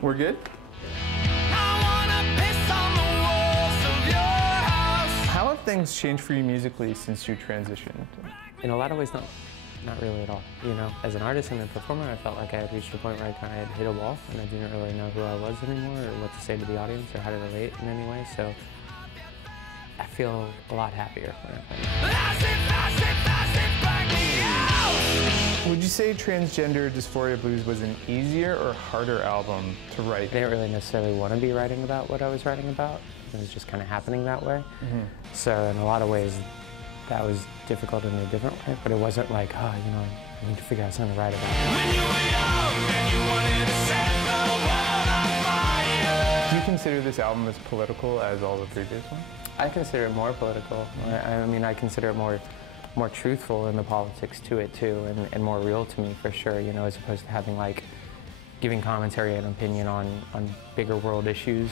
We're good? How have things changed for you musically since you transitioned? In a lot of ways, not really at all. You know, as an artist and a performer, I felt like I had reached a point where I kind of had hit a wall and I didn't really know who I was anymore or what to say to the audience or how to relate in any way. So I feel a lot happier when I play. Would you say Transgender Dysphoria Blues was an easier or harder album to write? I didn't really necessarily want to be writing about what I was writing about. It was just kind of happening that way. So in a lot of ways, that was difficult in a different way, but it wasn't like, oh, you know, I need to figure out something to write about. Do you consider this album as political as all the previous ones? I consider it more political. I mean, I consider it more truthful in the politics to it too, and more real to me for sure, you know, as opposed to having like, giving commentary and opinion on bigger world issues.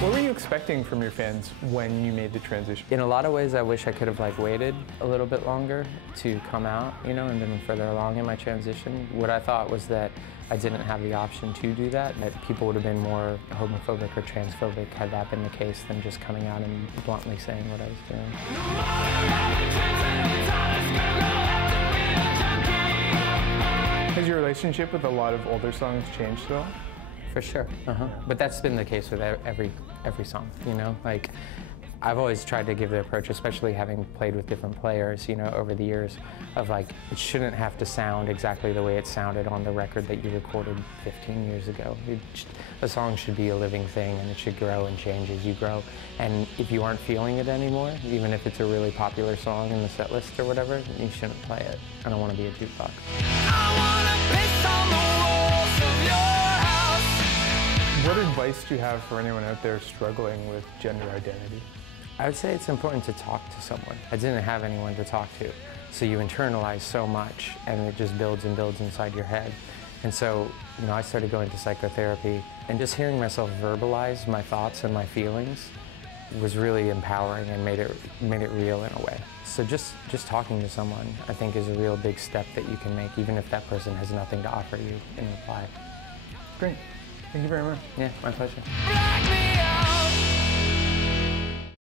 What were you expecting from your fans when you made the transition? In a lot of ways, I wish I could have like waited a little bit longer to come out, you know, and been further along in my transition. What I thought was that I didn't have the option to do that people would have been more homophobic or transphobic had that been the case than just coming out and bluntly saying what I was doing. Has your relationship with a lot of older songs changed at all? For sure. But that's been the case with every song, you know? Like, I've always tried to give the approach, especially having played with different players, you know, over the years, of like, it shouldn't have to sound exactly the way it sounded on the record that you recorded 15 years ago. A song should be a living thing, and it should grow and change as you grow. And if you aren't feeling it anymore, even if it's a really popular song in the set list or whatever, you shouldn't play it. I don't want to be a jukebox. What advice do you have for anyone out there struggling with gender identity? I would say it's important to talk to someone. I didn't have anyone to talk to, so you internalize so much and it just builds and builds inside your head. And so, you know, I started going to psychotherapy, and just hearing myself verbalize my thoughts and my feelings was really empowering and made it real in a way. So just talking to someone, I think, is a real big step that you can make, even if that person has nothing to offer you in reply. Great. Thank you very much. Yeah, my pleasure.